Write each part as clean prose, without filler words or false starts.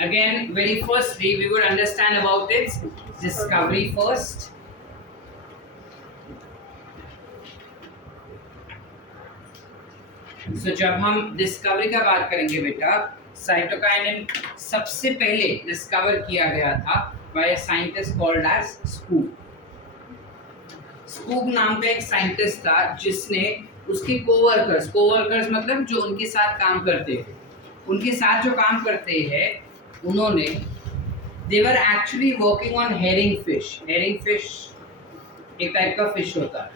Again, very firstly, we would understand about its discovery first. So, जब हम discovery का बात करेंगे बेटा, साइटोकाइनिन सबसे पहले डिस्कवर किया गया था by a scientist called as Skoog. Skoog नाम का एक साइंटिस्ट था जिसने उसके कोवर्कर्स मतलब जो उनके साथ काम करते हैं, उनके साथ जो काम करते हैं उन्होंने they were actually working on herring fish. Herring fish एक टाइप का फिश होता है।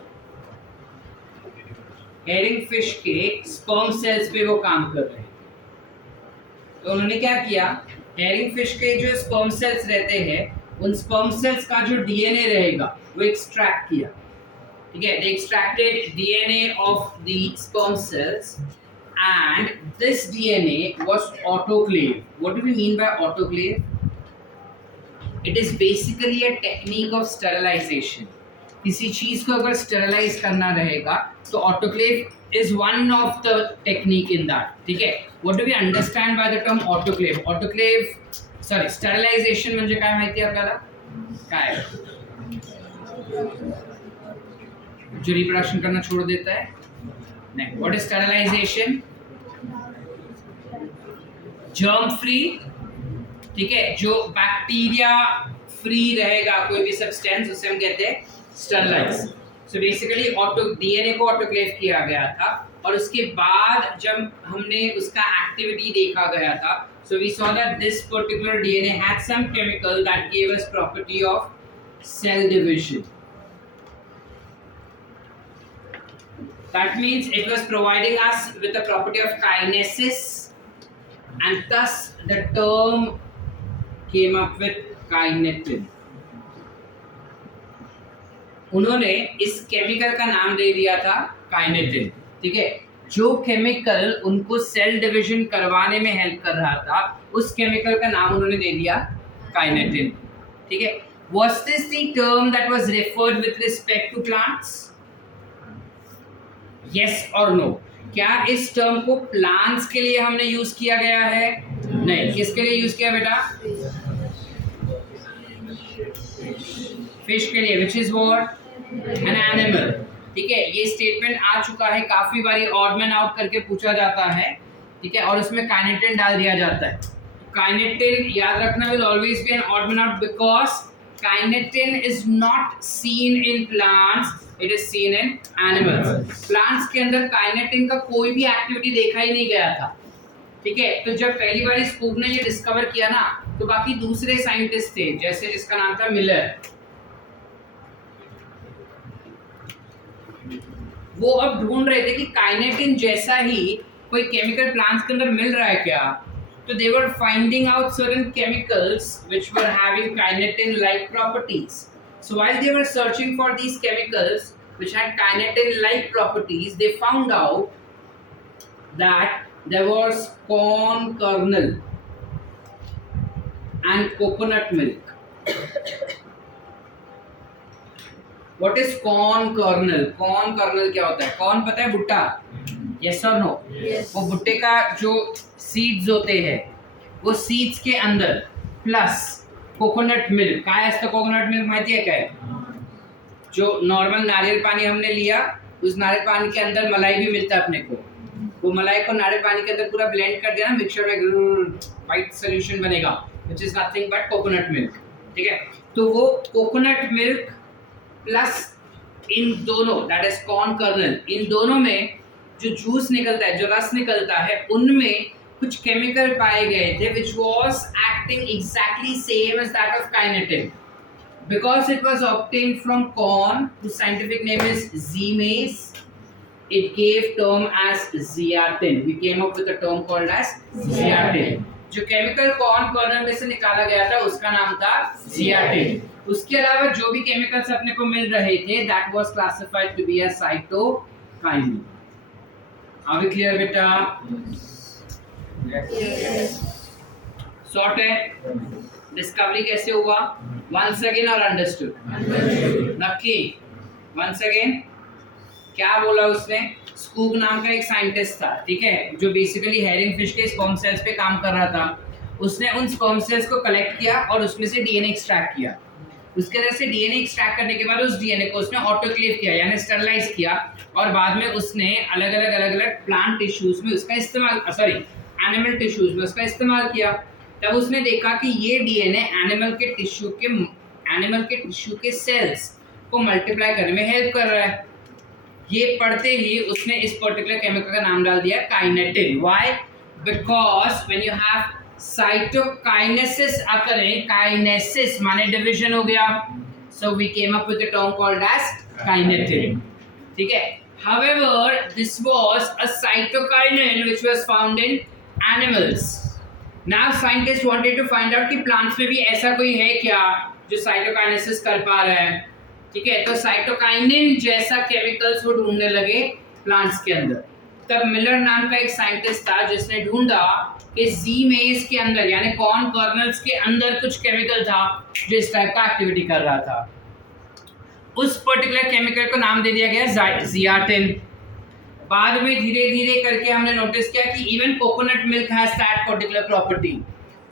हेरिंग फिश के स्पर्म सेल्स पे वो काम कर रहे हैं। तो उन्होंने क्या किया, हेरिंग फिश के जो स्पर्म सेल्स रहते हैं उन स्पर्म सेल्स का जो डीएनए रहेगा वो एक्सट्रैक्ट किया। ठीक है, they extracted DNA of the sperm cells and this DNA was autoclaved. What do we mean by autoclave? It is basically a technique of sterilization. किसी चीज को अगर स्टेरिलाइज करना रहेगा तो autoclave is one of the technique in that. ठीक है, what do we understand by the term autoclave? Autoclave sorry sterilization म्हणजे काय माहिती आपल्याला? काय जो रिप्रोडक्शन करना छोड़ देता है? नहीं। What is sterilisation? Germ free. ठीक है, जो बैक्टीरिया फ्री रहेगा कोई भी सब्सटेंस उसे हम कहते हैं स्टेरिलाइज। सो बेसिकली डीएनए को ऑटोक्लेव किया गया था और उसके बाद जब हमने उसका एक्टिविटी देखा गया था, so we saw that this particular DNA had some chemical that gave us property of cell division. That means it was providing us with the property of kinesis, and thus the term came up with kinetin. उन्होंने इस chemical का नाम दे दिया था kinetin. ठीक है, जो chemical उनको सेल डिवीजन करवाने में हेल्प कर रहा था उस केमिकल का नाम उन्होंने दे दिया काइनेटिन। ठीक है, was this the term that was referred with respect to plants? Yes or no? क्या इस टर्म को प्लांट्स के लिए हमने यूज किया गया है? नहीं। किसके लिए यूज किया बेटा? फिश के लिए, which is what? An animal. ठीक है, ये स्टेटमेंट आ चुका है काफी बारी, ऑड मैन आउट करके पूछा जाता है। ठीक है, और उसमें काइनेटिन डाल दिया जाता है। काइनेटिन याद रखना will always be an odd man out because kinetin is not seen in plants, it is seen in animals. Plants के अंदर काइनेटिन का कोई भी एक्टिविटी देखा ही नहीं गया था। ठीक है, तो जब पहली बार स्कूप ने ये डिस्कवर किया ना, तो बाकी दूसरे साइंटिस्ट थे जैसे जिसका नाम था मिलर, वो अब ढूंढ रहे थे कि काइनेटिन जैसा ही कोई केमिकल प्लांट्स के अंदर मिल रहा है क्या। तो they were finding out certain chemicals which were having kinetin like properties. So while they were searching for these chemicals which had kinetin like properties, they found out that there was corn kernel and coconut milk. What is corn kernel? Corn kernel क्या होता है? Corn पता है, भुट्टा? Yes or no? Yes. वो भुट्टे का जो सीड्स होते हैं वो सीड्स के अंदर प्लस कोकोनट मिल्क। काय असतं कोकोनट मिल्क माहिती है काय? जो नॉर्मल नारियल पानी हमने लिया, उस नारियल पानी के अंदर मलाई भी मिलता है अपने को। वो मलाई को नारियल पानी के अंदर पूरा ब्लेंड कर दिया ना मिक्सचर में, व्हाइट सोल्यूशन बनेगा which is nothing but coconut milk. ठीक है, तो वो कोकोनट मिल्क प्लस इन दोनों दैट इज कॉर्न कर्नल, इन दोनों में जो जूस निकलता है, जो रस निकलता है, उनमें कुछ केमिकल पाए गए थे which was acting exactly same as that of kinetin. Because it was obtained from corn, the scientific name is zmase. It gave term as zeatin. We came up with a term called as zeatin. जो chemical corn colonel में से निकाला गया था उसका नाम था zeatin. उसके अलावा जो भी केमिकल्स अपने को मिल रहे थे that was classified to be a cytokinin. Are we clear बेटा? शॉर्ट है। डिस्कवरी कैसे हुआ? वंस अगेन और अंडरस्टूड? नक्की वंस अगेन। क्या बोला उसने? स्कूप नाम का एक साइंटिस्ट था, ठीक है, जो बेसिकली हेरिंग फिश के स्पर्म सेल्स पे काम कर रहा था। उसने उन स्पर्म सेल्स को कलेक्ट किया और उसमें से डीएनए एक्सट्रैक्ट किया। उसके वजह से डीएनए एक्सट्रैक्ट करने के बाद उस डीएनए को उसने ऑटोक्लेव किया यानी स्टरलाइज किया और बाद में उसने अलग अलग प्लांट टिश्यूज में उसका इस्तेमाल एनिमल टिश्यूज में उसका इस्तेमाल किया। तब उसने देखा कि ये डीएनए एनिमल के टिश्यू के सेल्स को मल्टीप्लाई करने में हेल्प कर रहा है। ये पढ़ते ही उसने इस पर्टिकुलर केमिकल का नाम डाल दिया kinetin. Why? Because when you have cytokinesis occurring, kinesis माने डिवीजन हो गया, so we came up with a term called as kinetin. ठीक है? However, this was a cytokinin which was found in animals. Now scientists wanted to find out कि plants में भी ऐसा कोई है क्या जो साइटोकाइनेसिस कर पा रहा है। ठीक है, तो साइटोकाइनिन जैसा केमिकल्स वो ढूंढने लगे प्लांट्स के अंदर। तब मिलर नाम का एक साइंटिस्ट था जिसने ढूंढा कि जी मेज के अंदर यानी कॉर्न कर्नल्स के अंदर कुछ केमिकल था जो इस टाइप का एक्टिविटी कर रहा था। उस पर्टिकुलर केमिकल को नाम दे दिया गया जियाटिन। बाद में धीरे धीरे करके हमने नोटिस किया कि even coconut milk has that particular property.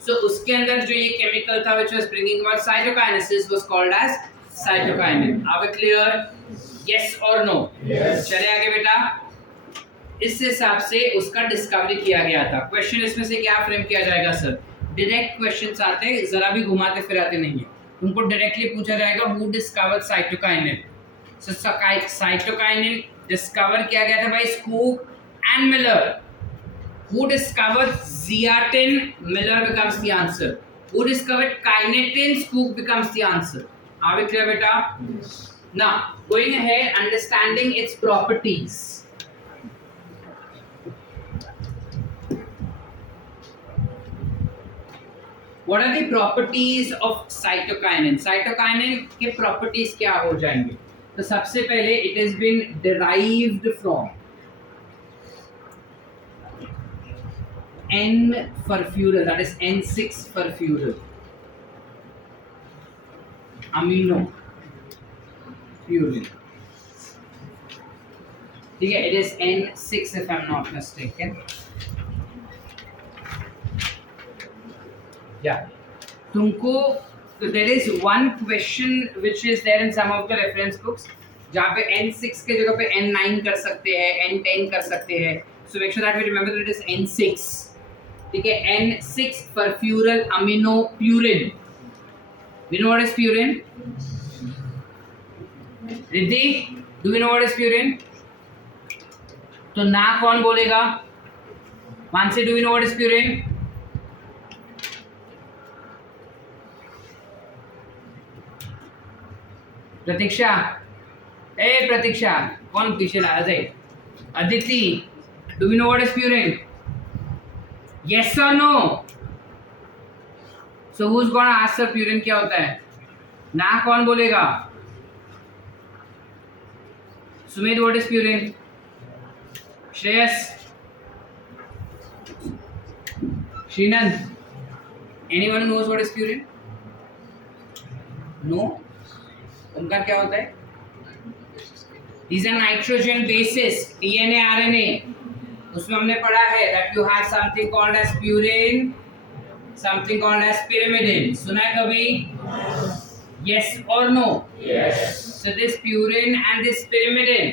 So उसके अंदर जो ये केमिकल था which was bringing about cytokinesis was called as cytokinin. Are we clear? Yes और नो? चले आगे बेटा। इस हिसाब से उसका डिस्कवरी किया गया था। क्वेश्चन इसमें से क्या फ्रेम किया जाएगा सर? डायरेक्ट क्वेश्चंस आते हैं, जरा भी घुमाते फिराते नहीं है। तुमको डायरेक्टली पूछा जाएगा who discovered cytokinin. So cytokinin discover किया गया था by Skoog and Miller. Who discovered zeatin? Miller becomes the answer. Who discovered kinetin? Skoog becomes the answer. Are we clear बेटा? Now going ahead understanding its properties. What are the properties of cytokinin? Cytokinin के properties क्या हो जाएंगे? तो सबसे पहले it has been derived from N-furfural, that is N6-furfural amino purine. ठीक है, it is N6 if I'm not mistaken. Yeah. तुमको there is one question which is there in some of the reference books जहाँ पे N6 के जगह पे N9 कर सकते हैं, N10 कर सकते हैं। So make sure that we remember that it is N6. ठीक है, N6 furfural amino purine. We know what is purine? Riddhi, do we know what is purine? तो ना कौन बोलेगा? Mansi, do we know what is purine? प्रतीक्षा, ए प्रतीक्षा, कौन पीछे ला रहा है? Aditi, do we know what is purine? Yes or no? So who's gonna answer purine क्या होता है? ना कौन बोलेगा? Sumit, what is purine? Shreyas, Shrinand, anyone who knows what is purine? No? उनका क्या होता है? These are nitrogen bases, DNA, RNA. उसमें हमने पढ़ा है that you have something called as purine, something called as pyrimidine. सुना है कभी? Yes or no? Yes. So this purine and this pyrimidine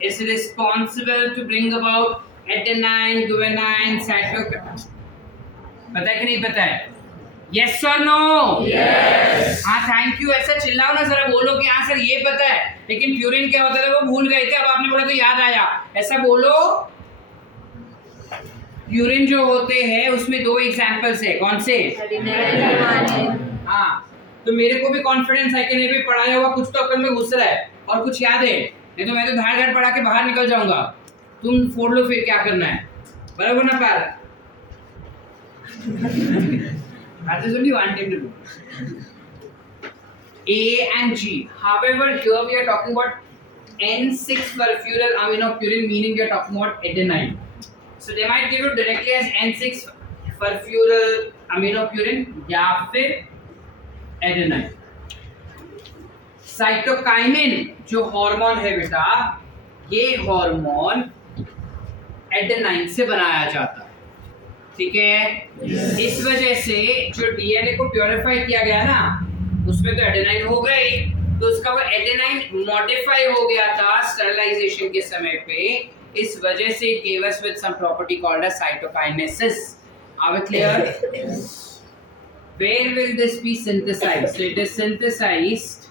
is responsible to bring about adenine, guanine, cytokine. पता है कि नहीं पता है? Yes or no? Yes. हाँ, थैंक यू। ऐसा चिल्लाओ ना जरा, बोलो कि हाँ सर ये पता है, लेकिन प्यूरिन क्या होता है वो भूल गए थे, अब आपने बोला तो याद आया। ऐसा बोलो। प्यूरिन जो होते हैं उसमें दो एग्जांपल्स है, कौन से? हाँ, तो मेरे को भी कॉन्फिडेंस है कि नहीं भी पढ़ाया हुआ कुछ तो अकल में घुस रहा है और कुछ याद है, नहीं तो मैं तो धाड़ धाड़ पढ़ा के बाहर निकल जाऊंगा। तुम फोड़ लो फिर क्या करना है, बराबर ना पैर? That is only one thing to do. A and G. However, here we are talking about N6-furfural amino purine, meaning we are talking about adenine. So they might give you directly as N6-furfural amino purine या फिर adenine. Cytokinin जो hormone है बेटा, ये hormone adenine से बनाया जाता है। ठीक है। इस वजह से जो डीएनए को प्योरीफाई किया गया ना, उसमें तो एडेनाइन हो गई, तो उसका वो एडेनाइन मॉडिफाई हो गया था स्टरलाइजेशन के समय पे। इस वजह से it gave us with some property called as cytokinesis. Are we clear? Where will this be synthesized? So it is synthesized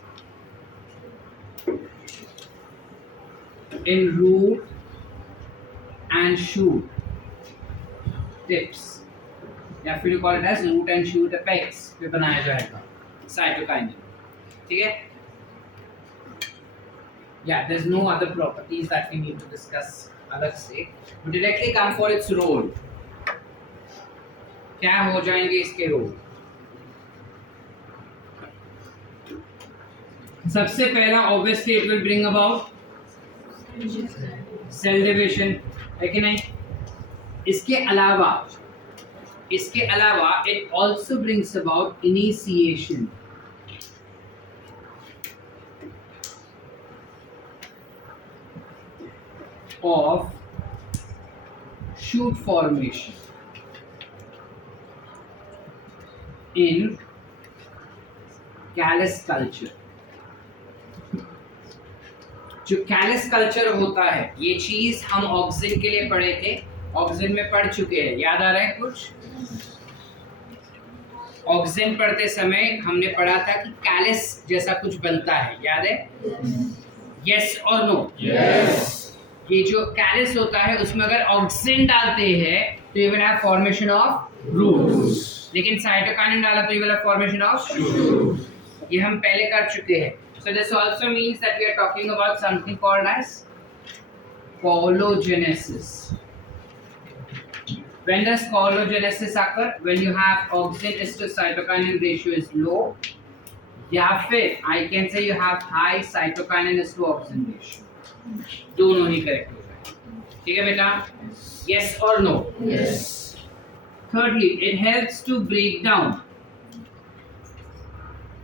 in root and shoot tips, या फिर call it as root and shoot apex पे बनाया जाएगा cytokinin. ठीक है? Yeah, there's no other properties that we need to discuss अलग से. We directly come for its role. क्या हो जाएंगे इसके रोल? सबसे पहला obviously it will bring about cell division, है कि नहीं? इसके अलावा it also brings about initiation of shoot formation in callus culture. जो कैलस कल्चर होता है, ये चीज हम ऑक्सिन के लिए पढ़े थे, ऑक्सिन में पढ़ चुके हैं, याद आ रहा है कुछ? ऑक्सिन पढ़ते समय हमने पढ़ा था कि कैलस जैसा कुछ बनता है, याद है? यस और नो? यस। ये जो कैलस होता है उसमें अगर ऑक्सिन डालते हैं तो ये will have formation of roots, लेकिन साइटोकाइनिन डाला तो ये will have formation of shoot. ये हम पहले कर चुके हैं। So this also means that we are talking about something called as coalogenesis. When does coalogenesis occur? When you have auxin to cytokinin ratio is low, या फिर I can say you have high cytokinin to auxin ratio. दोनों ही correct हो जाए। ठीक है बेटा? Yes or no? Yes. Thirdly, it helps to break down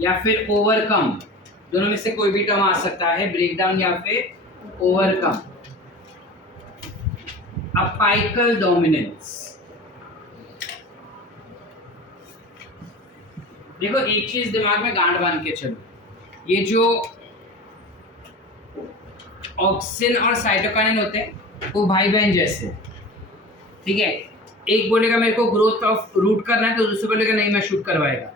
या फिर overcome, दोनों में से कोई भी टर्म आ सकता है, ब्रेक डाउन या फिर ओवरकम, अपाइकल डोमिनेंस। देखो एक चीज दिमाग में गांठ बांध के चलो, ये जो ऑक्सिन और साइटोकाइनिन होते हैं वो भाई बहन जैसे, ठीक है? एक बोलेगा मेरे को ग्रोथ ऑफ रूट करना है तो दूसरे बोलेगा नहीं मैं शूट करवाएगा,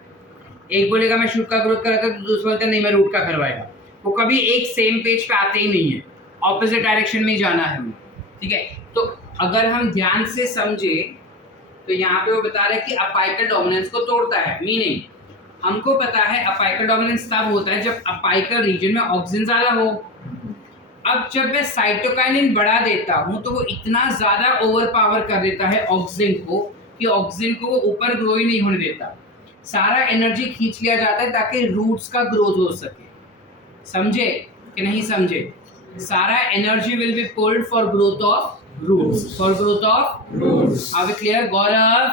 एक बोलेगा मैं शूट का ग्रोथ कराता तो दूसरा बोलता नहीं मैं रूट का करवाएगा। वो कभी एक सेम पेज पे आते ही नहीं है, ऑपोजिट डायरेक्शन में ही जाना है हमें, ठीक है? तो अगर हम ध्यान से समझे तो यहाँ पे वो बता रहे हैं कि अपाइकल डोमिनेंस को तोड़ता है। मीनिंग हमको पता है अपाइकल डोमिनेंस तब होता है जब अपाइकल रीजन में ऑक्सिन ज्यादा हो। अब जब मैं साइटोकाइनिन बढ़ा देता हूँ तो वो इतना ज्यादा ओवर पावर कर देता है ऑक्सिन को कि ऑक्सिन को वो ऊपर ग्रो ही नहीं होने देता, सारा एनर्जी खींच लिया जाता है ताकि रूट्स का ग्रोथ हो सके। समझे कि नहीं समझे? सारा energy will be pulled for growth of roots, for growth of roots. Are we clear? Gaurav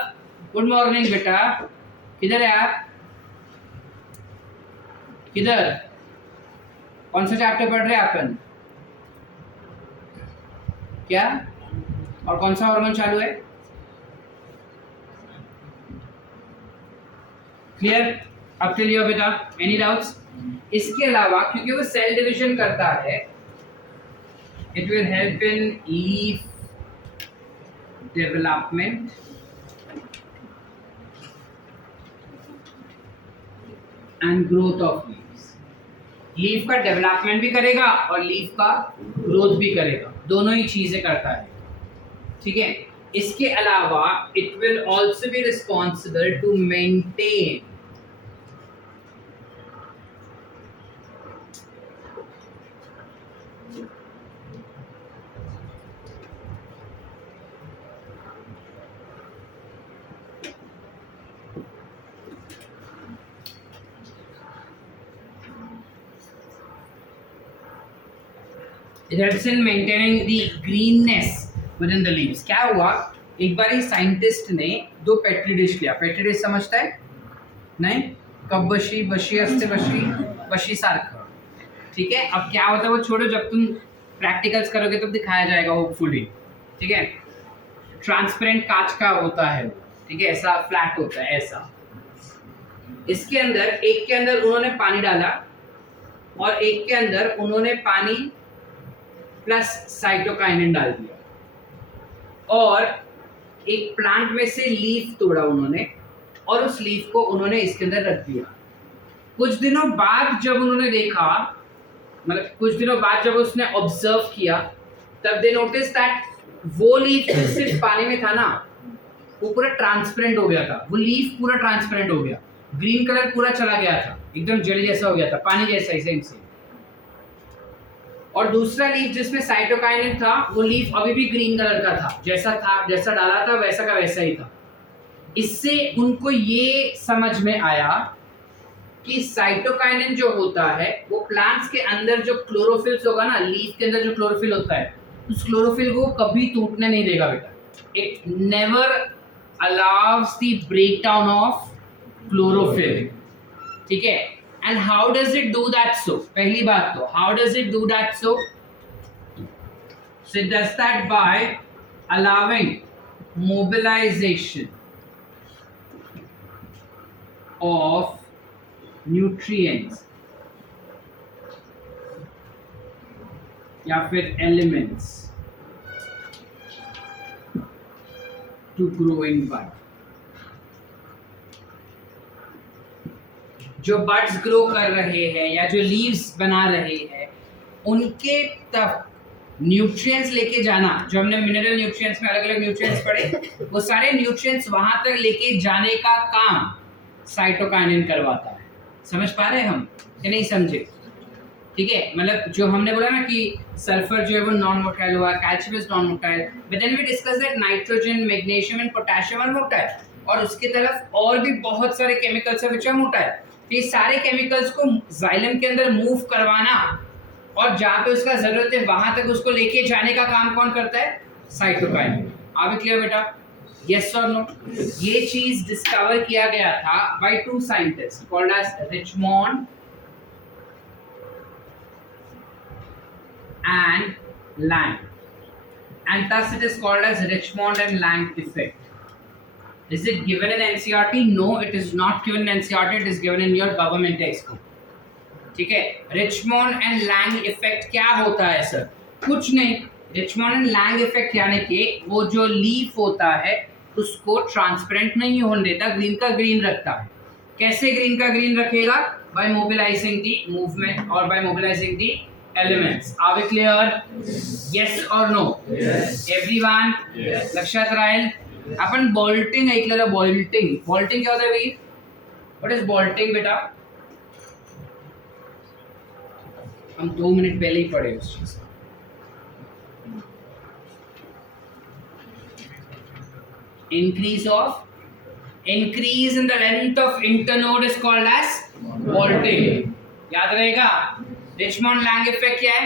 good morning बेटा, किधर है आप? किधर? कौन सा चैप्टर पढ़ रहे हैं अपन? क्या? और कौन सा हार्मोन चालू है? क्लियर अब के लिए बेटा? Any doubts? इसके अलावा क्योंकि वो सेल डिवीजन करता है, it will help in leaf development and growth of leaves. Leaf का डेवलपमेंट भी करेगा और लीफ का ग्रोथ भी करेगा, दोनों ही चीजें करता है, ठीक है? इसके अलावा it will also be responsible to maintain It helps in maintaining the greenness within the leaves. क्या हुआ, एक बार ही साइंटिस्ट ने दो पेट्री डिश लिया। पेट्री डिश समझता है? नहीं? कब्बशी बशी अस्ते बशी बशी सारखा, ठीक है? अब क्या होता है वो छोड़ो, जब तुम प्रैक्टिकल्स करोगे तब दिखाया जाएगा होपफुली, ठीक है? ट्रांसपेरेंट कांच का होता है, ठीक है, ऐसा फ्लैट होता है ऐसा। इसके अंदर एक के अंदर उन्होंने पानी डाला और एक के अंदर उन्होंने पानी प्लस साइटोकाइनिन डाल दिया और एक प्लांट में से लीफ तोड़ा उन्होंने और उस लीफ को उन्होंने इसके अंदर रख दिया। कुछ दिनों बाद जब उन्होंने देखा, मतलब कुछ दिनों बाद जब उसने ऑब्जर्व किया, तब दे नोटिस दैट वो लीफ जो सिर्फ पानी में था ना, वो पूरा ट्रांसपेरेंट हो गया था। वो लीफ पूरा ट्रांसपेरेंट हो गया, ग्रीन कलर पूरा चला गया था, एकदम जेली जैसा हो गया था, पानी जैसा ही सेम। और दूसरा लीफ जिसमें साइटोकाइनिन था, वो लीफ अभी भी ग्रीन कलर का था, जैसा डाला था वैसा का वैसा ही था। इससे उनको ये समझ में आया कि साइटोकाइनिन जो होता है वो प्लांट्स के अंदर जो क्लोरोफिल्स होगा ना, लीफ के अंदर जो क्लोरोफिल होता है, उस क्लोरोफिल को कभी टूटने नहीं देगा बेटा। It never allows the breakdown of chlorophyll, ठीक है। And how does it do that so? पहली बात तो how does it do that so? It does that by allowing mobilisation of nutrients या फिर elements to grow in bud। जो buds grow कर रहे हैं या जो लीव्स बना रहे हैं, उनके तक न्यूट्रिएंट्स लेके जाना, जो हमने मिनरल न्यूट्रिएंट्स में अलग अलग न्यूट्रिएंट्स पढ़े, वो सारे न्यूट्रिएंट्स वहां तक लेके जाने का काम साइटोकाइनिन करवाता है। समझ पा रहे हैं हम कि नहीं समझे? ठीक है, मतलब जो हमने बोला ना कि सल्फर जो है वो नॉन मोटाइल हुआ, calcium is non motile, but then we discuss that nitrogen, magnesium and potassium are motile, और उसके तरफ और भी बहुत सारे केमिकल्स है विच आर मोटाइल। ये सारे केमिकल्स को जाइलम के अंदर मूव करवाना और जहाँ पे उसका जरूरत है वहां तक उसको लेके जाने का काम कौन करता है? साइटोकाइनिन। आप क्लियर बेटा? यस और नो? ये चीज डिस्कवर किया गया था by two scientist called as Richmond and Lang, and thus it is called as Richmond and Lang effect. Is it given in NCERT? No, it is not given in NCERT. It is given in your government textbook. ठीक है, Richmond and Lang effect क्या होता है sir? कुछ नहीं, Richmond and Lang effect यानी कि वो जो लीफ होता है उसको ट्रांसपेरेंट नहीं होने देता, ग्रीन का ग्रीन रखता है। कैसे ग्रीन का ग्रीन रखेगा? By mobilizing the movement or by mobilizing the elements. Are we clear? Yes or no? Yes. Everyone? Yes. लक्षात राहील? आपण बॉल्टिंग ऐकलेलं, बॉल्टिंग। बॉल्टिंग क्या होता है भाई? What is बॉल्टिंग बेटा? हम 2 मिनट पहले ही पढ़े उस चीज को। Increase in the length of internode is called as bolting. याद रहेगा? रिचमोंड लैंग इफेक्ट क्या है?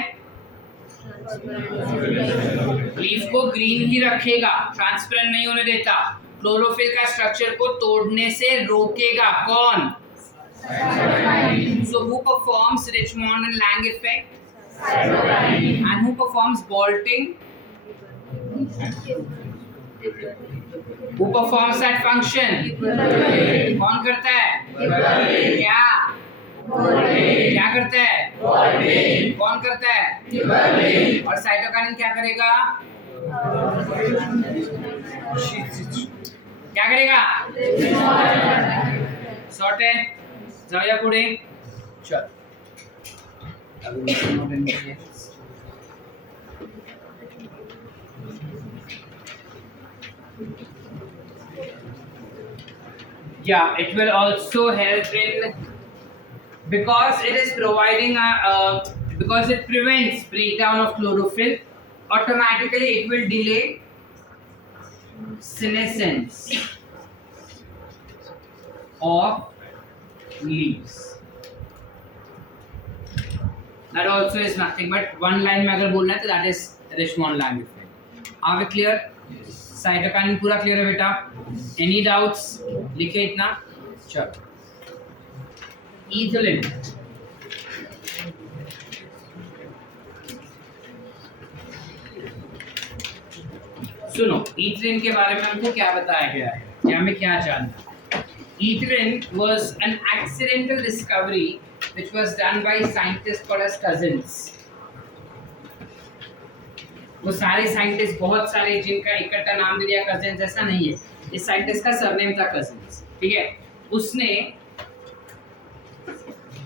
लीफ को ग्रीन ही रखेगा, ट्रांसपेरेंट नहीं होने देता, क्लोरोफिल का स्ट्रक्चर को तोड़ने से रोकेगा। कौन? So who performs Richmond and Lang effect? And who performs bolting? Who performs that function? कौन करता है? क्या? क्या करता है? कौन करता है? और साइटोकाइनिन क्या करेगा? क्या करेगा? शॉर्ट है, जाऊया पुढे। चल yeah, it will also help in, because it is providing because it prevents breakdown of chlorophyll, automatically it will delay senescence of leaves. That also is nothing but one line में अगर बोलना है तो that is Richmond Lang effect. Are we clear? Cytokinin पूरा clear है बेटा? Any doubts? लिखे इतना। चलो, ईथिलीन। सुनो, ईथलीन के बारे में हमको क्या बताया गया है या हमें क्या जानना। ईथलीन was an accidental discovery which was done by scientists called as cousins. वो सारे साइंटिस्ट, बहुत सारे जिनका इकट्ठा नाम दे दिया कजिन्स, ऐसा नहीं है। इस साइंटिस्ट का सरनेम था कजिन्स, ठीक है। उसने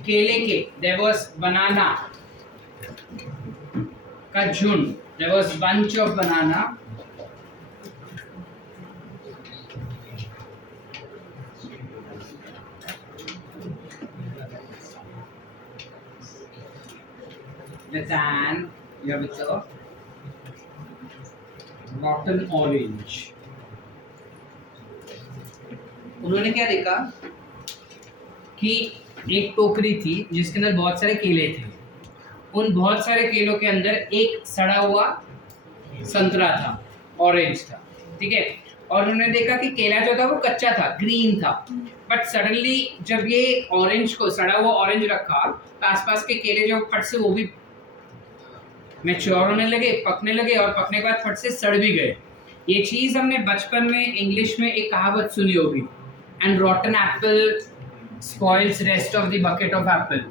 केले के, there was banana का झुंड, there was bunch of banana, with an with a rotten orange. उन्होंने क्या देखा कि एक टोकरी थी जिसके अंदर बहुत सारे केले थे। उन बहुत सारे केलों के अंदर एक सड़ा हुआ संतरा था, ऑरेंज था, ठीक है। और उन्होंने देखा कि केला जो था वो कच्चा था, ग्रीन था, बट सडनली जब ये ऑरेंज को, सड़ा हुआ ऑरेंज रखा, तो आसपास के केले जो फट से वो भी मैच्योर होने लगे, पकने लगे, और पकने के बाद फट से सड़ भी गए। ये चीज हमने बचपन में इंग्लिश में एक कहावत सुनी होगी, and रॉटन Apple spoils rest of the bucket of Apple,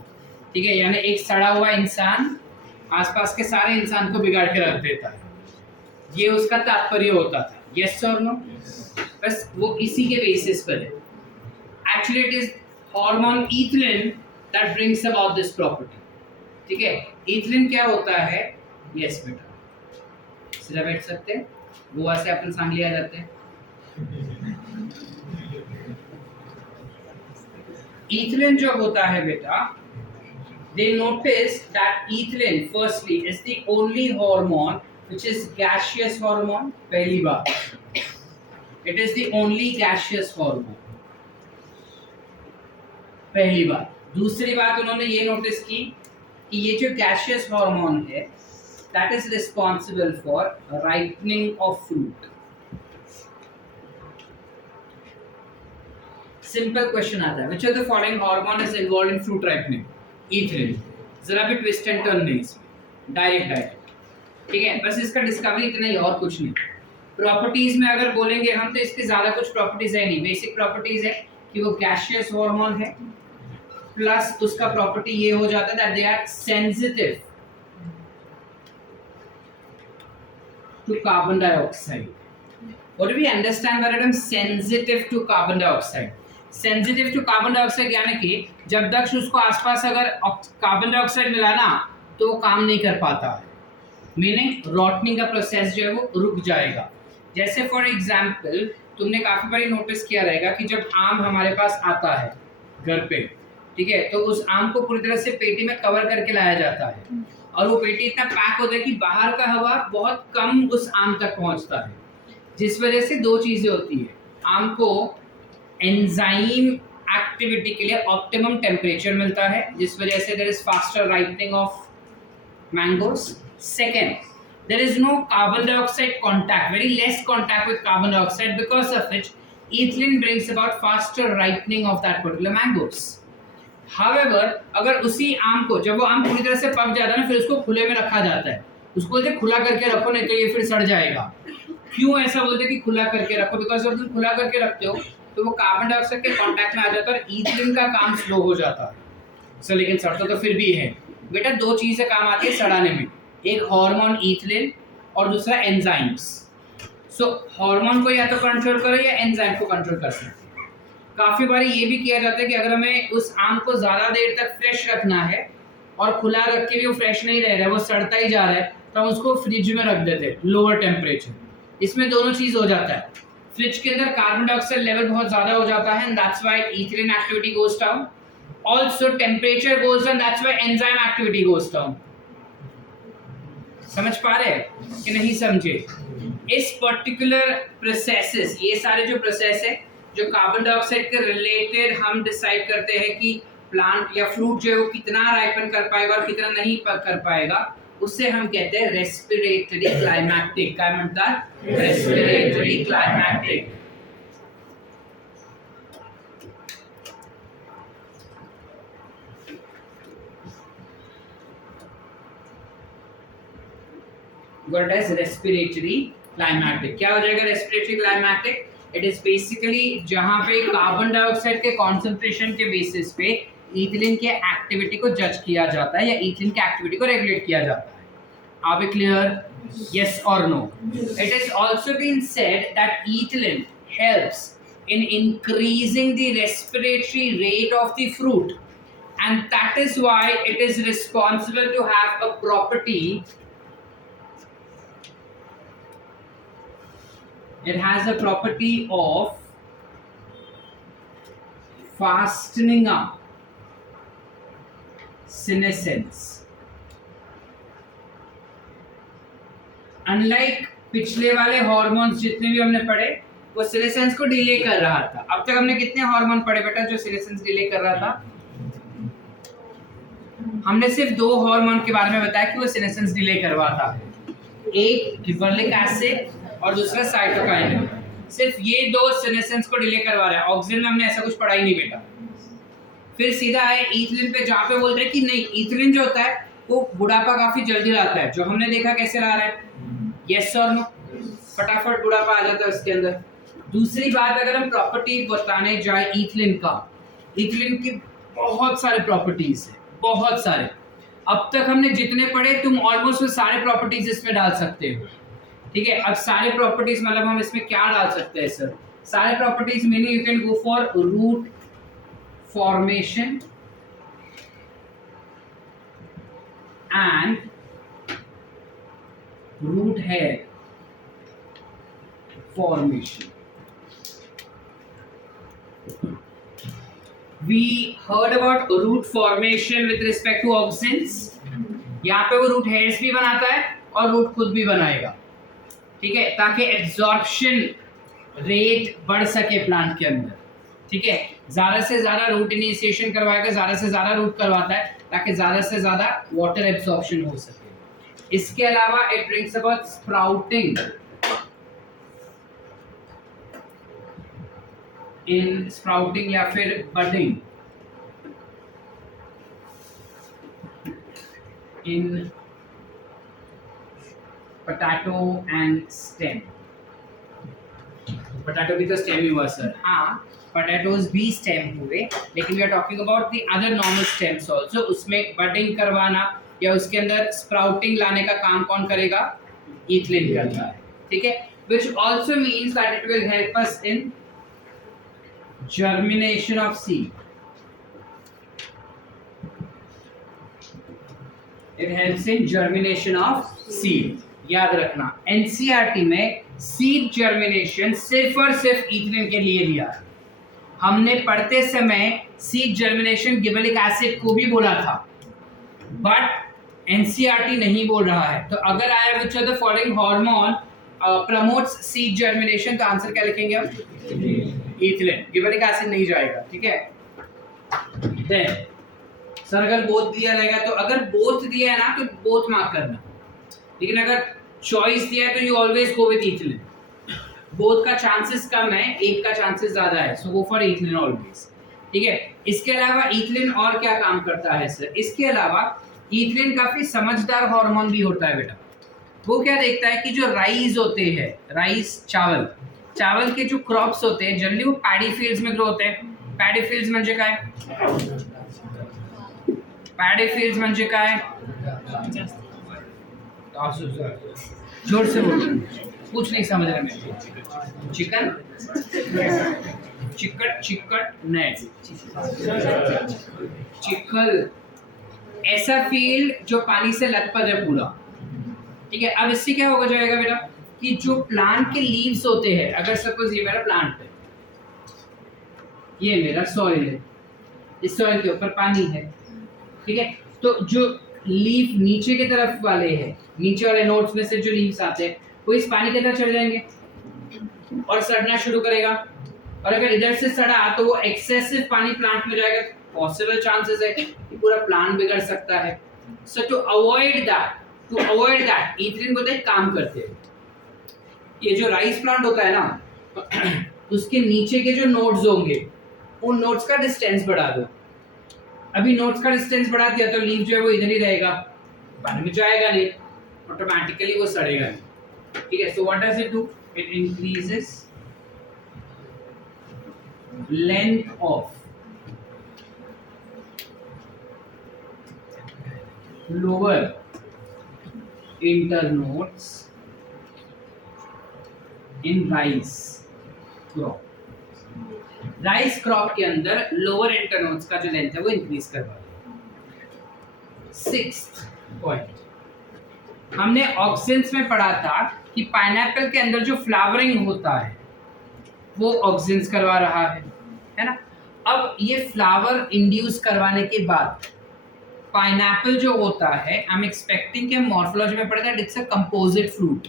ठीक है। यानी एक सड़ा हुआ इंसान आसपास के सारे इंसान को बिगाड़ के रख देता है, ये उसका तात्पर्य होता था। यस और नो? बस वो इसी के बेसिस पर है। Actually it is hormone ethylene that brings about this property, ठीक है। ईथलिन क्या होता है? यस बेटा, सीधा बैठ सकते हैं, गोवा से अपन सांगली आ जाते हैं। ईथलिन जो होता है बेटा, they noticed that ethylene firstly is the only hormone which is gaseous hormone. पहली बात, it is the only gaseous hormone, पहली बात। दूसरी बात उन्होंने ये नोटिस की कि ये जो gaseous hormone है, that is responsible for ripening of fruit. Simple question आता है, which of the following hormone is involved in fruit ripening? ईथलिन। जरा भी ट्विस्ट एंड टर्न नहीं इसमें, डायरेक्ट, ठीक है। बस इसका डिस्कवरी इतना ही, और कुछ नहीं। प्रॉपर्टीज में अगर बोलेंगे हम तो इसके ज्यादा कुछ प्रॉपर्टीज है नहीं। बेसिक प्रॉपर्टीज है कि वो गैसियस हार्मोन है, प्लस उसका प्रॉपर्टी ये हो जाता है that they are sensitive to carbon dioxide. What do we understand by the term sensitive to carbon dioxide? Sensitive to carbon dioxide यानी कि जब तक उसको आसपास अगर कार्बन डाइऑक्साइड मिला ना तो वो काम नहीं कर पाता है, मीनिंग रॉटनिंग का प्रोसेस जो है वो रुक जाएगा। जैसे फॉर एग्जांपल तुमने काफी बार नोटिस किया रहेगा कि जब आम हमारे पास आता है घर पे, ठीक है, तो उस आम को पूरी तरह से पेटी में कवर करके लाया जाता है, और वो पेटी इतना पैक होता है कि बाहर का हवा बहुत कम उस आम तक पहुंचता है, जिस वजह से दो चीजें होती है। आम को एंजाइम एक्टिविटी के लिए ऑप्टिमम टेम्परेचर मिलता है, जिस वजह से there is faster ripening of mangoes. Second, there is no carbon dioxide contact, very less contact with carbon dioxide, because of which ethylene brings about faster ripening of that particular mangoes. However, अगर उसी आम को, जब वो आम पूरी तरह से पक जाता है ना, फिर उसको खुले में रखा जाता है। उसको बोलते खुला करके रखो, नहीं तो ये फिर सड़ जाएगा। क्यों ऐसा बोलते कि खुला करके रखो? बिकॉज जब तुम खुला करके रखते हो तो वो कार्बन डाइऑक्साइड के कांटेक्ट में आ जाता है और ईथलीन का काम स्लो हो जाता है। सो लेकिन सड़ता तो फिर भी है बेटा। दो चीजें काम आती है सड़ाने में, एक हार्मोन ईथलीन और दूसरा एंजाइम्स। सो हार्मोन को या तो कंट्रोल करो या एंजाइम को कंट्रोल कर सकते हैं। काफी बार ये भी किया जाता है कि अगर हमें उस आम को ज्यादा देर तक फ्रेश रखना है और खुला रख के भी वो फ्रेश नहीं रह रहा है, वो सड़ता ही जा रहा है, तो हम उसको फ्रिज में रख देते हैं लोअर टेम्परेचर। इसमें दोनों चीज हो जाता है, फ्रिज के अंदर कार्बन डाइऑक्साइड लेवल बहुत ज्यादा हो जाता है, and that's why ethylene activity goes down. Also temperature goes down, that's why enzyme activity goes down. समझ पा रहे हैं कि नहीं समझे? इस पर्टिकुलर प्रोसेसेस, ये सारे जो प्रोसेस है जो कार्बन डाइऑक्साइड के रिलेटेड, हम डिसाइड करते हैं कि प्लांट या फ्रूट जो है वो कितना राइपन कर पाएगा और कितना नहीं कर पाएगा, उससे हम कहते हैं रेस्पिरेटरी क्लाइमैक्टिक। क्या म्हणतात? Respiratory climactic. What is respiratory climatic. क्या हो जाएगा respiratory climatic? It is basically जहां पे कार्बन डाइऑक्साइड के कॉन्सेंट्रेशन के बेसिस पे इथिलीन के एक्टिविटी को जज किया जाता है या इथिलीन के एक्टिविटी को रेगुलेट किया जाता है। Are we clear? Yes or no? It has also been said that ethylene helps in increasing the respiratory rate of the fruit, and that is why it is responsible to have a property. It has a property of fastening up senescence. Unlike पिछले वाले hormones जितने भी हमने पढ़े वो senescence को delay कर रहा था। अब तक हमने कितने हार्मोन पढ़े बेटा जो सीनेसेंस डिले कर रहा था? हमने सिर्फ 2 हार्मोन के बारे में बताया कि वो सीनेसेंस डिले करवाता है, एक गिबरेलिक एसिड और दूसरा साइटोकाइनिन। सिर्फ ये 2 सीनेसेंस को डिले करवा रहा है। ऑक्सीजन में हमने ऐसा कुछ पढ़ा ही नहीं बेटा। फिर सीधा है इथिलीन पे, जहाँ पे बोल रहे हैं कि नहीं इथिलीन जो होता है वो बुढ़ापा काफी जल्दी लाता है, जो हमने देखा कैसे ला रहा है। यस और नो? फटाफट बुढ़ापा आ जाता है उसके अंदर। दूसरी बात, अगर हम प्रॉपर्टी बताने जाए इथिलीन का, इथिलीन की बहुत सारे प्रॉपर्टीज है, बहुत सारे। अब तक हमने जितने पढ़े तुम ऑलमोस्ट वो सारे प्रॉपर्टीज इसमें डाल सकते हो। ठीक है, अब सारे प्रॉपर्टीज मतलब हम इसमें क्या डाल सकते हैं सर? सारे properties meaning you can go for root formation and root hair formation. We heard about root formation with respect to auxins. यहाँ पे वो root hairs भी बनाता है और root खुद भी बनाएगा, ठीक है, ताकि एब्जॉर्प्शन रेट बढ़ सके प्लांट के अंदर। ठीक है, ज्यादा से ज्यादा रूट इनिशिएशन करवाएगा, ज्यादा से ज्यादा रूट करवाता है ताकि ज्यादा से ज्यादा वाटर एब्जॉर्प्शन हो सके। इसके अलावा it brings about sprouting in sprouting या फिर budding in potato and stem. Potato भी तो स्टेम ही हुआ सर। हाँ, पोटैटोज भी स्टेम हुए, लेकिन we are talking about the other normal stems also. उसमें बडिंग करवाना या उसके अंदर स्प्राउटिंग लाने का काम कौन करेगा? इथिलीन करता है। ठीक है, which also means that it will help us in germination of seed. It helps in germination of seed. याद रखना, एनसीईआरटी में सीड जर्मिनेशन सिर्फ और सिर्फ इथिलीन के लिए दिया है। हमने पढ़ते समय सीड जर्मिनेशन गिबरेलिक एसिड को भी बोला था, बट एनसीईआरटी नहीं बोल रहा है। तो अगर आया which of the following hormone promotes seed germination, तो आंसर क्या लिखेंगे हम? इथिलीन। गिबरेलिक एसिड नहीं जाएगा। ठीक है, देन सर अगर बोथ दिया रहेगा तो, अगर बोथ दिया है ना तो बोथ मार्क करना, लेकिन अगर चॉइस दिया है तो you always go with ethylene. Both का चांसेस कम है, एक का चांसेस ज्यादा है, सो गो फॉर इथिलीन ऑलवेज। ठीक है, इसके अलावा इथिलीन और क्या काम करता है सर? इसके अलावा इथिलीन काफी समझदार हार्मोन भी होता है बेटा। वो क्या देखता है कि जो राइस होते हैं, राइस चावल, चावल के जो क्रॉप्स होते हैं जनरली वो पैडी फील्ड्स में ग्रो होते हैं। पैडी फील्ड्स म्हणजे काय? पैडी फील्ड्स म्हणजे काय? जोर से बोलो, कुछ नहीं समझ रहे मैं। चिकन, चिकट, चिकट नहीं, चिकल, ऐसा फील्ड जो पानी से लथपथ है पूरा। ठीक है, अब इससे क्या होगा जाएगा बेटा कि जो प्लांट के लीव्स होते हैं, अगर सपोज ये मेरा प्लांट है, ये मेरा सॉइल है, इस सॉइल के ऊपर पानी है। ठीक है, तो जो लीफ नीचे की तरफ वाले हैं, नीचे वाले नोड्स में से जो लीव्स आते हैं वो इस पानी के अंदर चले जाएंगे और सड़ना शुरू करेगा, और अगर इधर से सड़ा तो वो एक्सेसिव पानी प्लांट में जाएगा, पॉसिबल चांसेस है कि पूरा प्लांट बिगड़ सकता है। सो टू अवॉइड दैट इथिलीन बोलते हैं काम करते हैं। ये जो राइस प्लांट होता है ना, उसके नीचे के जो नोड्स होंगे उन नोड्स का डिस्टेंस बढ़ा दो। अभी नोड्स का डिस्टेंस बढ़ा दिया तो लीफ जो है वो इधर ही रहेगा, पानी में जाएगा नहीं, ऑटोमेटिकली वो सड़ेगा नहीं। ठीक है, so what does it do? It increases length of lower internodes in rice crop. Rice crop के अंदर लोअर इंटरनोड्स का जो लेंथ है वो इंक्रीज करवा देगा। सिक्स्थ पॉइंट, हमने ऑक्सिन्स में पढ़ा था कि पाइनएप्पल के अंदर जो फ्लावरिंग होता है वो ऑक्सिन्स करवा रहा है ना। अब ये फ्लावर इंड्यूस करवाने के बाद पाइनएप्पल जो होता है, आई एम एक्सपेक्टिंग कि मॉर्फोलॉजी में पढ़ा था, it's a composite fruit,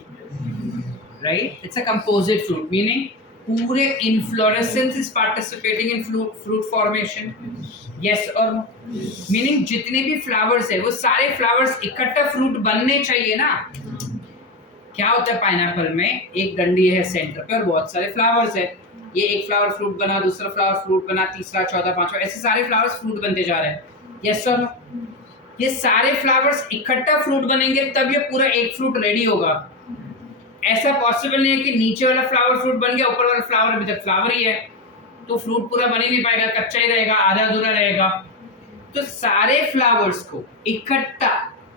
right? It's a composite fruit, meaning पूरे inflorescence is participating in fruit formation, yes और नो? मीनिंग जितने भी फ्लावर्स है वो सारे फ्लावर्स इकट्ठा फ्रूट बनने चाहिए ना। क्या होता है पाइनएप्पल में, एक डंडी है सेंटर पे और बहुत सारे फ्लावर्स है, ये एक फ्लावर फ्रूट बना, दूसरा फ्लावर फ्रूट बना, तीसरा, चौथा, पांचवा, ऐसे सारे फ्लावर्स फ्रूट बनते जा रहे हैं, यस और नो? ये सारे फ्लावर्स इकट्ठा फ्रूट बनेंगे तब ये पूरा एक फ्रूट रेडी होगा। ऐसा पॉसिबल नहीं है कि नीचे वाला फ्लावर फ्रूट बन गया, ऊपर वाला फ्लावर अभी तक फ्लावर ही है, तो फ्रूट पूरा बन ही नहीं पाएगा, कच्चा ही रहेगा, आधा अधूरा रहेगा। तो सारे फ्लावर्स को इकट्ठा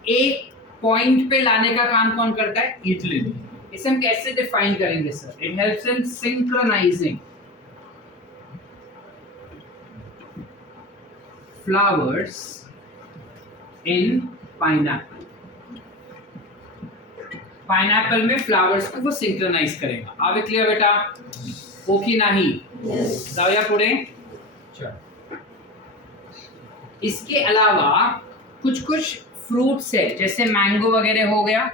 एक पॉइंट पे लाने का काम कौन करता है? इथिलीन। इसे हम कैसे डिफाइन करेंगे sir? It helps in synchronising flowers in pineapple. Pineapple में फ्लावर्स को वो सिंक्रोनाइज करेगा। आर वी क्लियर बेटा? हो कि नहीं? जाओ पुढे। चलो, इसके अलावा कुछ कुछ फ्रूट्स है जैसे मैंगो वगैरह हो गया,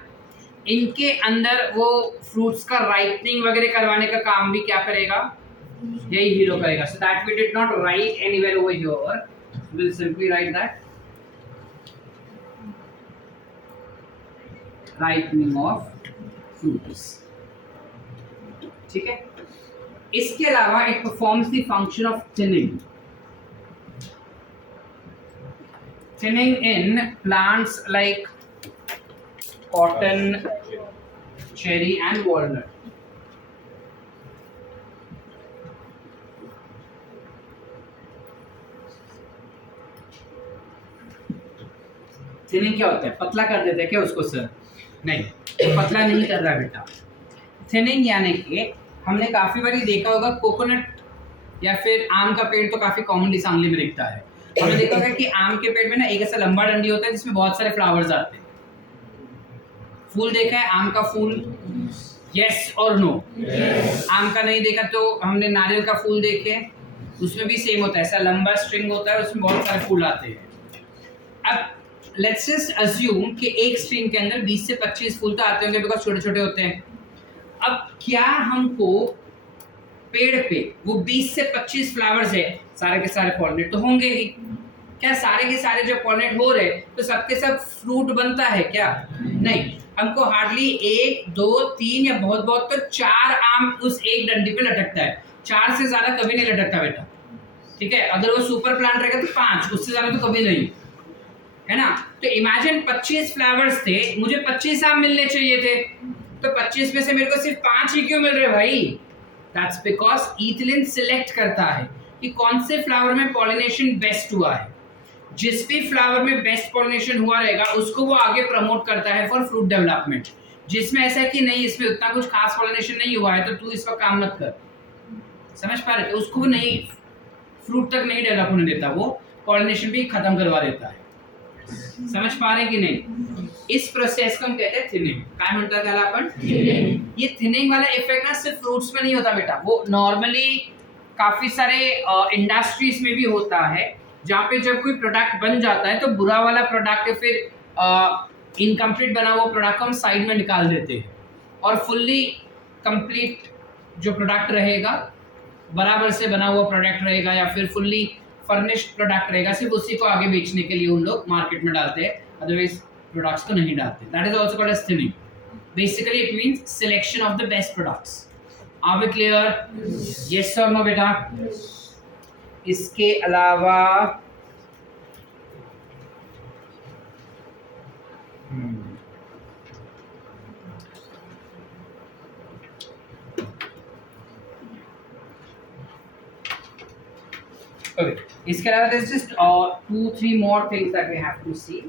इनके अंदर वो फ्रूट्स का राइपनिंग वगैरह करवाने का काम भी क्या करेगा? यही हीरो करेगा। So that we did not write anywhere over here, will simply write that ripening of fruits. ठीक है, इसके अलावा it performs the function of thinning. Thinning in plants like cotton, cherry and walnut. Thinning क्या होता है? पतला कर देते हैं क्या उसको सर? नहीं, पतला नहीं कर रहा बेटा। Thinning यानी कि हमने काफी बारी देखा होगा, कोकोनट या फिर आम का पेड़ तो काफी कॉमनली सामने में दिखता है। हमने देखा होगा कि आम के पेड़ में ना एक ऐसा लंबा डंडी होता है जिसमें बहुत सारे फ्लावर्स आते हैं। फूल देखा है आम का फूल? यस और नो? आम का नहीं देखा तो हमने नारियल का फूल देखे, उसमें भी सेम होता है, ऐसा लंबा स्ट्रिंग होता है, उसमें बहुत सारे फूल आते हैं। अब लेट्स जस्ट अज्यूम कि एक स्ट्रिंग के अंदर 20 से 25 फूल तो आते होंगे बिकॉज छोटे छोटे होते हैं। अब क्या हमको पेड़ पे वो 20 से 25 फ्लावर्स है, सारे के सारे पॉलिनेट तो होंगे ही। क्या सारे के सारे जो पॉलिनेट हो रहे तो सबके सब फ्रूट बनता है क्या? नहीं, हमको हार्डली 1, 2, 3 या बहुत बहुत तो 4 आम उस एक डंडी पे लटकता है। 4 से ज्यादा कभी नहीं लटकता बेटा। ठीक है, अगर वो सुपर प्लांट रहेगा तो 5, उससे ज्यादा तो कभी नहीं, है ना? तो इमेजिन 25 फ्लावर्स थे, मुझे 25 आम मिलने चाहिए थे, तो 25 में से मेरे को सिर्फ 5 ही क्यों मिल रहे भाई? दैट्स बिकॉज इथिलीन सिलेक्ट करता है कि कौन से फ्लावर में पॉलिनेशन बेस्ट हुआ है। जिस भी फ्लावर में बेस्ट पॉलिनेशन हुआ रहेगा उसको वो आगे प्रमोट करता है फॉर फ्रूट डेवलपमेंट। जिसमें ऐसा है कि नहीं इसमें उतना कुछ खास पॉलिनेशन नहीं हुआ है तो तू इसका काम मत कर, समझ पा रहे? तो उसको नहीं, फ्रूट तक नहीं डेवलप होने देता, वो पॉलिनेशन भी खत्म करवा देता है। समझ पा रहे कि नहीं? इस प्रोसेस को हम कहते हैं थिनिंग। काय म्हणतात त्याला आपण? ये थिनिंग वाला इफेक्ट ना सिर्फ फ्रूट्स में नहीं होता बेटा, वो नॉर्मली काफी सारे इंडस्ट्रीज में भी होता है, जहाँ पे जब कोई प्रोडक्ट बन जाता है तो बुरा वाला प्रोडक्ट या फिर इनकम्प्लीट बना हुआ प्रोडक्ट को हम साइड में निकाल देते हैं और फुल्ली कंप्लीट जो प्रोडक्ट रहेगा, बराबर से बना हुआ प्रोडक्ट रहेगा या फिर फुल्ली फर्निश्ड प्रोडक्ट रहेगा, सिर्फ उसी को आगे बेचने के लिए उन लोग मार्केट में डालते हैं, अदरवाइज प्रोडक्ट्स को नहीं डालते। That is also called as thinning. Basically it means selection of the best products. Are we clear? Yes और नो बेटा? इसके अलावा Okay. इसके अलावा there's just 2-3 more things that we have to see.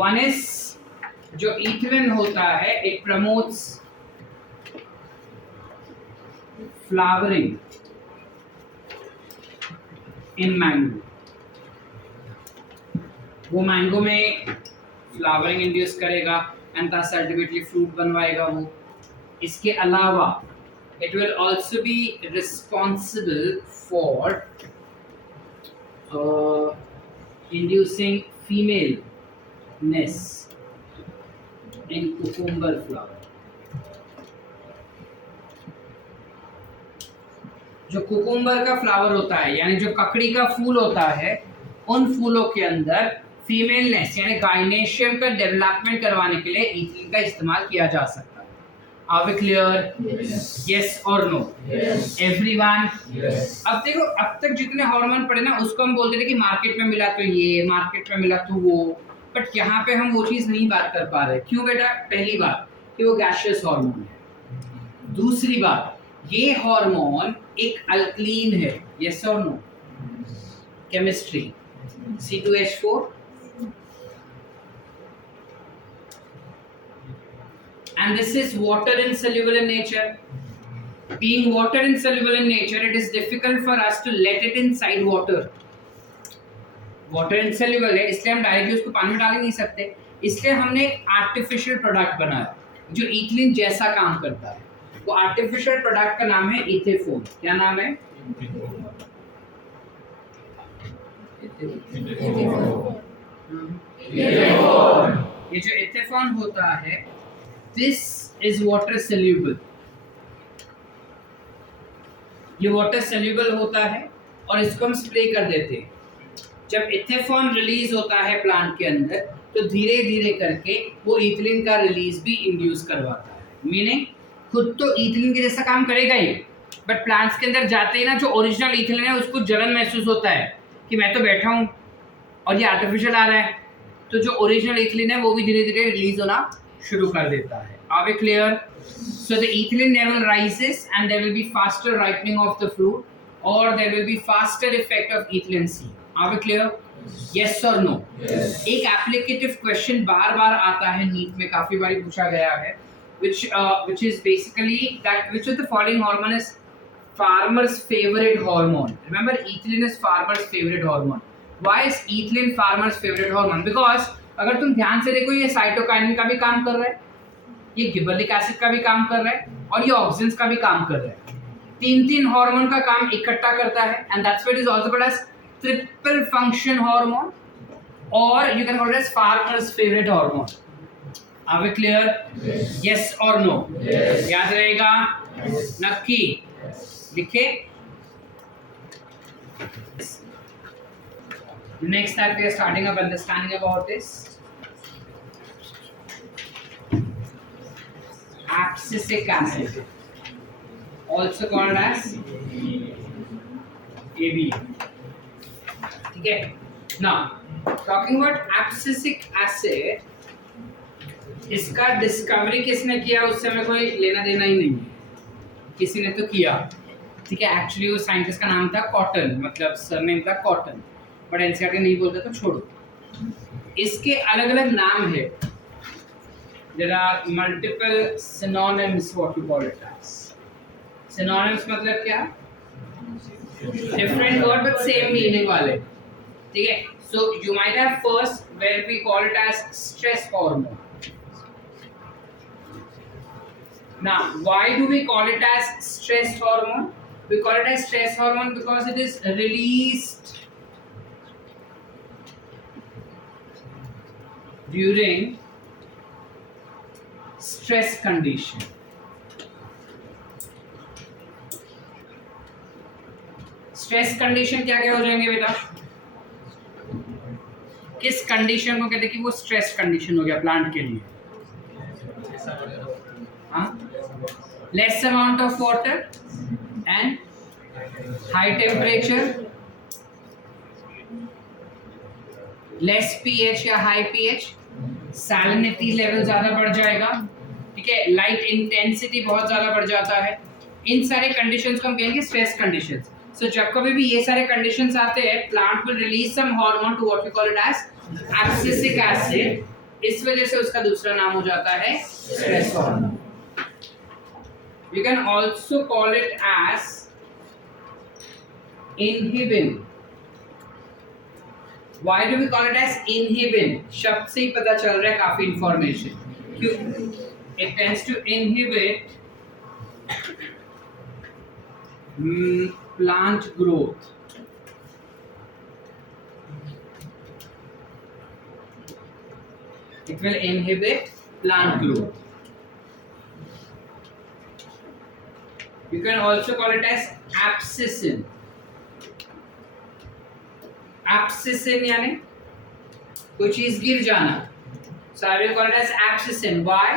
One is जो ethylene होता है, it promotes flowering in mango. वो मैंगो में फ्लावरिंग इंड्यूस करेगा एंड thus अल्टीमेटली फ्रूट बनवाएगा वो. इसके अलावा it will also be responsible for inducing femaleness in cucumber flower. जो कुकुम्बर का फ्लावर होता है यानी जो ककड़ी का फूल होता है, उन फूलों के अंदर फीमेलनेस यानी गाइनेशियम का डेवलपमेंट करवाने के लिए इथिलीन का इस्तेमाल किया जा सकता है. Are we clear? Yes or no? Everyone? अब देखो, अब तक जितने हार्मोन पढ़े ना उसको हम बोलते थे कि मार्केट में मिला तो ये, मार्केट में मिला तो वो, बट यहाँ पे हम वो चीज़ नहीं बात कर पा रहे. क्यों बेटा? पहली बात कि वो गैसियस हार्मोन है. दूसरी बात, ये हार्मोन एक अल्कलीन है. यस और no? Chemistry C2H4 and this is water insoluble in nature. Being water insoluble in nature, it is difficult for us to let it inside water. Water insoluble है, इसलिए हम डायरेक्टली उसको पानी में डाल नहीं सकते. इसलिए हमने एक आर्टिफिशियल प्रोडक्ट बनाया जो इथिलीन जैसा काम करता है. वो आर्टिफिशियल प्रोडक्ट का नाम है इथेफोन. क्या नाम है? ये जो इथेफोन होता है, this is water soluble. ये वाटर soluble होता है और इसको हम स्प्रे कर देते हैं. जब इथेफोन रिलीज होता है प्लांट के अंदर तो धीरे धीरे करके वो इथिलीन का रिलीज भी इंड्यूस करवाता है. मीनिंग खुद तो इथिलीन के जैसा काम करेगा ही, बट प्लांट्स के अंदर जाते ही ना जो ओरिजिनल इथिलीन है उसको जलन महसूस होता है कि मैं तो बैठा हूँ और ये आर्टिफिशियल आ रहा है, तो जो ओरिजिनल इथिलीन है वो भी धीरे धीरे रिलीज होना शुरू कर देता है. Are we clear? So the ethylene level rises and there will be faster ripening of the fruit or there will be faster effect of ethylene C. Are we clear? Yes or no? Yes. एक applicative question बार बार आता है NEET में, काफी बारी पूछा गया है, which is basically that which of the following hormone is farmer's favorite hormone? Remember, ethylene is farmer's favorite hormone. Why is ethylene farmer's favorite hormone? Because अगर तुम ध्यान से देखो ये साइटोकाइनिन का भी काम कर रहा है, ये गिबरेलिक एसिड का भी काम कर रहा है और ये ऑक्सिन्स का भी काम कर रहा है. तीन हार्मोन का काम इकट्ठा करता है and that's why it is also called as triple function hormone और you can call it as farmers favourite hormone. Are we clear? Yes और नो? याद रहेगा? नक्की लिखे. Next that we are starting up understanding about is abscisic acid, also called as AB. ठीक है. Now talking about abscisic acid, इसका discovery किसने किया उससे हमें कोई लेना देना ही नहीं है, किसी ने तो किया. ठीक है. एक्चुअली वो साइंटिस्ट का नाम था कॉटन, मतलब सरनेम था कॉटन, बट एनसीईआरटी नहीं बोलते तो छोड़ो. इसके अलग अलग नाम है. There are multiple synonyms, what you call it as. Synonyms मतलब क्या? Different word but same meaning वाले. ठीक है. So you might have first where we call it as stress hormone. Now, why do we call it as stress hormone? We call it as stress hormone because it is released during stress condition. Stress condition क्या क्या हो जाएंगे बेटा? किस condition को कहते हैं कि वो स्ट्रेस कंडीशन हो गया प्लांट के लिए? Less amount of water and high temperature, less pH या हाई पीएच, सैलिनिटी लेवल ज़्यादा बढ़ जाएगा. ठीक है. लाइट इंटेंसिटी बहुत ज़्यादा बढ़ जाता है. इन सारे कंडीशंस को हम कहेंगे स्ट्रेस कंडीशंस. सो जब कभी भी ये सारे कंडीशंस आते हैं, plant will release some hormone to what we call it as abscisic acid. इस वजह से उसका दूसरा नाम हो जाता है stress hormone. You can also call it as inhibin. Why do we call it as inhibin? शब्द से ही पता चल रहा है काफी इंफॉर्मेशन। क्यों? It tends to inhibit plant growth. It will inhibit plant growth. You can also call it as abscissin. Abscissin यानी कोई चीज गिर जाना। So I will call it as abscissin. Why?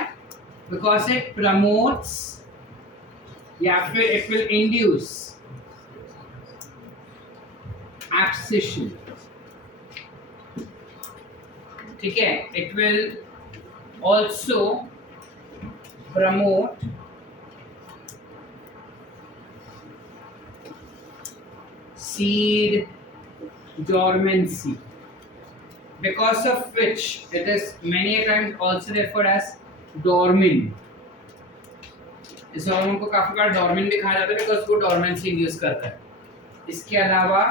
Because it promotes या फिर it will induce abscission. ठीक है? It will also promote seed dormancy, because of which it is many a times also referred as dormin. इस hormone को काफी बार डॉर्मिन भी कहा जाता है बिकॉज वो डॉर्मेंसी इंड्यूस करता है। इसके अलावा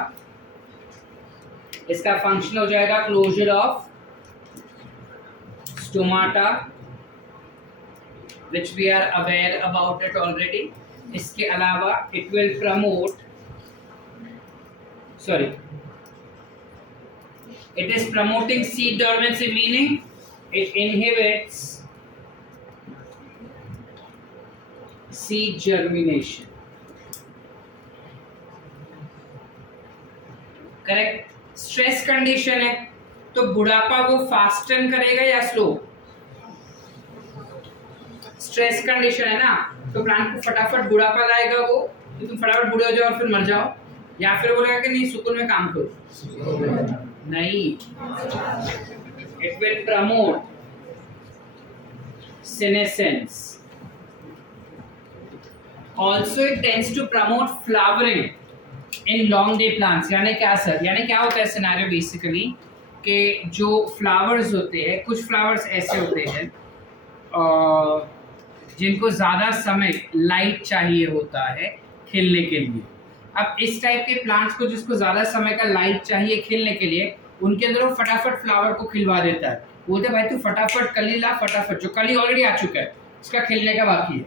इसका फंक्शन हो जाएगा closure of stomata, which we are aware about it already. इसके अलावा it will promote, it is promoting seed dormancy, meaning it inhibits seed germination. Correct. Stress condition है तो बुढ़ापा वो फास्टन करेगा या स्लो? स्ट्रेस कंडीशन है ना, तो प्लांट को फटाफट बुढ़ापा लाएगा वो कि तुम फटाफट बूढ़े हो जाओ और फिर मर जाओ, या फिर बोलेगा कि नहीं सुकून में काम करो? नहीं, it will promote senescence. Also it tends to promote flowering in long day plants. यानी क्या सर? यानी क्या होता है सिनेरियो बेसिकली कि जो फ्लावर्स होते हैं, कुछ फ्लावर्स ऐसे होते हैं जिनको ज़्यादा समय लाइट चाहिए होता है खिलने के लिए। अब इस टाइप के प्लांट्स को जिसको ज़्यादा समय का लाइट चाहिए खिलने के लिए, उनके अंदर वो फटाफट फ्लावर को खिलवा देता है। बोलते भाई तू फटाफट कली ला, फटाफट, जो कली ऑलरेडी आ चुका है उसका खिलने का बाकी है।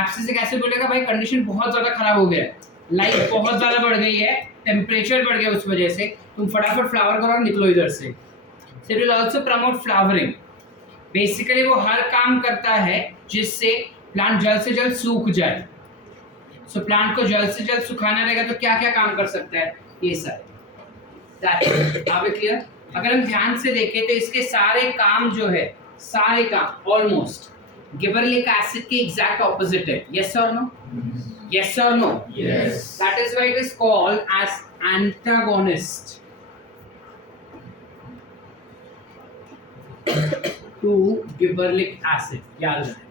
एब्सिसिक एसिड बोलेगा भाई कंडीशन बहुत ज़्यादा खराब हो गया है, लाइट बहुत ज़्यादा बढ़ गई है, टेम्परेचर बढ़ गया, उस वजह से तुम फटाफट फ्लावर करो और निकलो इधर से। It will also promote flowering. Basically वो हर काम करता है जिससे प्लांट जल्द से जल्द सूख जाए। सो प्लांट को जल्द से जल्द सुखाना रहेगा तो क्या क्या काम कर सकता है? ये सारे। आप क्लियर? अगर हम ध्यान से देखें तो इसके सारे काम जो है, सारे काम ऑलमोस्ट गिबरेलिक एसिड के एग्जैक्ट ऑपोजिट है। यस और नो? यस और no? Yes. That is why it is called as antagonist to gibberellic acid. याद रखें,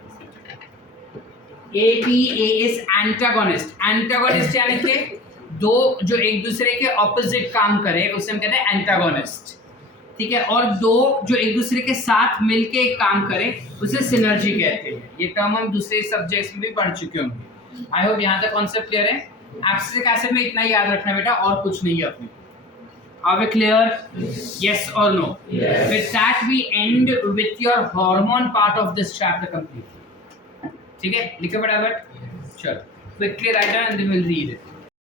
APA इज एंटागोनिस्ट। एंटागोनिस्ट यानी कि दो जो एक दूसरे के ऑपोजिट काम करे उसे हम कहते हैं एंटागोनिस्ट, ठीक है। और दो जो एक दूसरे के साथ मिलके काम करे उसे सिनर्जी कहते हैं। ये टर्म हम दूसरे सब्जेक्ट्स में भी पढ़ चुके होंगे। आई होप यहाँ तक कॉन्सेप्ट क्लियर है। एब्सिसिक एसिड में इतना याद रखना बेटा, और कुछ नहीं है अपने। Are we clear? Yes or no? Yes. With that we end with your hormone part of this chapter completely. ठीक है, लिखो फटाफट। चलो, quickly write down and then we'll read it.